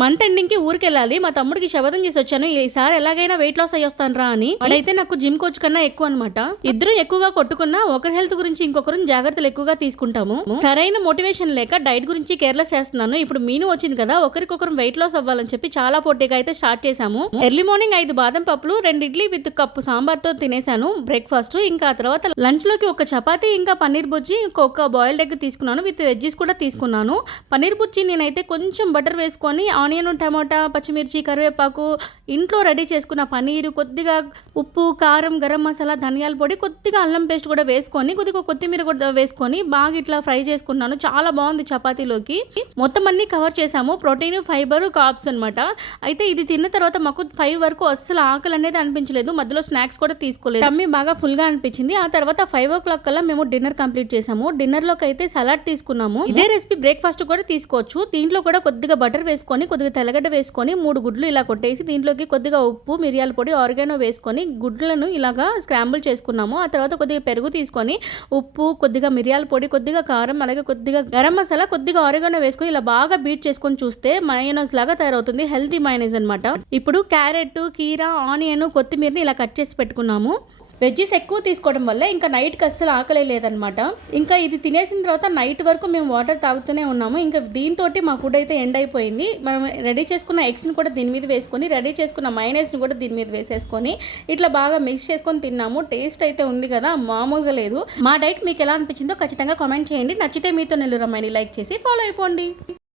Month ఎండింగ్కి ఊరికెళ్ళాలి. మా తమ్ముడికి శపథం చేసి వచ్చాను, ఈసారి ఎలాగైనా వెయిట్ లాస్ అయ్యొస్తాను రా అని. వాడైతే నాకు జిమ్ కోచ్ కన్నా ఎక్కువ అనమాట. ఇద్దరు ఎక్కువగా కొట్టుకున్నా ఒకరి హెల్త్ గురించి ఇంకొకరు జాగ్రత్తలు ఎక్కువగా తీసుకుంటాము. సరైన మోటివేషన్ లేక డైట్ గురించి కేర్లెస్ చేస్తున్నాను. ఇప్పుడు మీను వచ్చింది కదా, ఒకరికొకరు వెయిట్ లాస్ అవ్వాలని చెప్పి చాలా పోటీగా అయితే స్టార్ట్ చేశాము. ఎర్లీ మార్నింగ్ 5 బాదం పప్పులు, 2 ఇడ్లీ విత్ కప్పు సాంబార్తో తినేసాను బ్రేక్ఫాస్ట్. ఇంకా ఆ తర్వాత లంచ్ లోకి ఒక చపాతీ, ఇంకా పన్నీర్ బుజ్జి, ఇంకొక బాయిల్డ్ ఎగ్ తీసుకున్నాను. విత్ వెజ్జీస్ కూడా తీసుకున్నాను. పన్నీర్ బుజ్జి నేనైతే కొంచెం బటర్ వేసుకొని ఆనియన్, టమాటా, పచ్చిమిర్చి, కరివేపాకు, ఇంట్లో రెడీ చేసుకున్న పన్నీరు, కొద్దిగా ఉప్పు, కారం, గరం మసాలా, ధనియాల పొడి, కొద్దిగా అల్లం పేస్ట్ కూడా వేసుకొని, కొద్దిగా కొత్తిమీర కూడా వేసుకొని బాగా ఇట్లా ఫ్రై చేసుకున్నాను. చాలా బాగుంది చపాతీలోకి. మొత్తం అన్ని కవర్ చేసాము. ప్రోటీన్, ఫైబర్, కార్బ్స్ అనమాట. అయితే ఇది తిన్న తర్వాత మాకు 5 వరకు అస్సలు ఆకలి అనేది అనిపించలేదు. మధ్యలో స్నాక్స్ కూడా తీసుకోలేదు. టమ్మీ బాగా ఫుల్గా అనిపించింది. ఆ తర్వాత 5 o'clock కల్లా మేము డిన్నర్ కంప్లీట్ చేసాము. డిన్నర్లోకి అయితే సలాడ్ తీసుకున్నాము. ఇదే రెసిపీ బ్రేక్ఫాస్ట్ కూడా తీసుకోవచ్చు. దీంట్లో కూడా కొద్దిగా బటర్ వేసుకొని, కొద్దిగా తెల్లగడ్డ వేసుకొని, 3 గుడ్లు ఇలా కొట్టేసి దీంట్లోకి కొద్దిగా ఉప్పు, మిరియాల పొడి, ఆరిగానో వేసుకొని గుడ్లను ఇలాగా స్క్రాంబుల్ చేసుకున్నాము. ఆ తర్వాత కొద్దిగా పెరుగు తీసుకొని ఉప్పు, కొద్దిగా మిరియాల పొడి, కొద్దిగా కారం, అలాగే కొద్దిగా గరం మసాలా, కొద్దిగా ఆరిగానో వేసుకొని ఇలా బాగా బీట్ చేసుకొని చూస్తే మయోనైస్ లాగా తయారవుతుంది. హెల్తీ మయోనైస్ అనమాట. ఇప్పుడు క్యారెట్, కీరా, ఆనియన్, కొత్తిమీరని ఇలా కట్ చేసి పెట్టుకున్నాము. వెజ్జీస్ ఎక్కువ తీసుకోవడం వల్ల ఇంకా నైట్కి అస్సలు ఆకలే లేదనమాట. ఇంకా ఇది తినేసిన తర్వాత నైట్ వరకు మేము వాటర్ తాగుతూనే ఉన్నాము. ఇంకా దీంతో మా ఫుడ్ అయితే ఎండ్ అయిపోయింది. మనం రెడీ చేసుకున్న ఎగ్స్ని కూడా దీని మీద వేసుకొని, రెడీ చేసుకున్న మైనస్ని కూడా దీని మీద వేసేసుకొని ఇట్లా బాగా మిక్స్ చేసుకొని తిన్నాము. టేస్ట్ అయితే ఉంది కదా, మామూలుగా లేదు. మా డైట్ మీకు ఎలా అనిపించిందో ఖచ్చితంగా కామెంట్ చేయండి. నచ్చితే మీతో నెల్లూరు అమ్మాయిని లైక్ చేసి ఫాలో అయిపోండి.